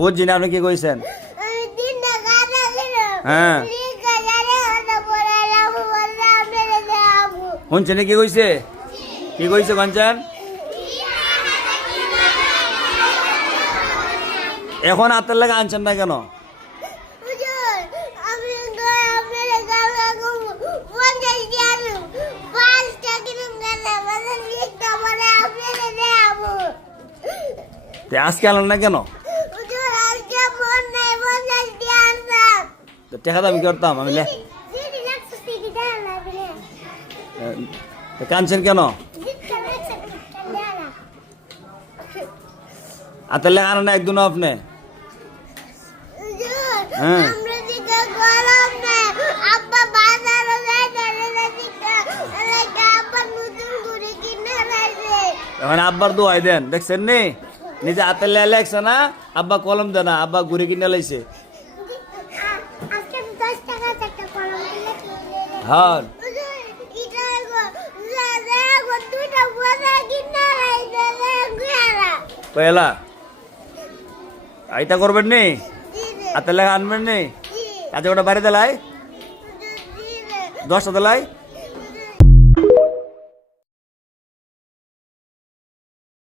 বুঝছি না, আপনি কি কইছেন? হ্যাঁ শুনছেন কি কইছে? কি কইছে কাঞ্চন? এখন হাতের লাগে আনছেন না কেন? আজকে আনলেন না কেন? টাকা দামি করতাম আমি। কানছেন কেন? হাতের লেখা আনেন না একদিন আপনি? হ্যাঁ এখন আব্বার দোয়াই দেন, দেখছেন নি? নিজে হাতের লেখা লেখছে না, আব্বা কলম দেয় না, আব্বা ঘুরে কিনে লাইছে। হ্যাঁ পয়লা আইতা করবেন নি, হাতের লেখা আনবেন নি, কাজে ওটা বাড়ি দেলাই 10টা দেলাই।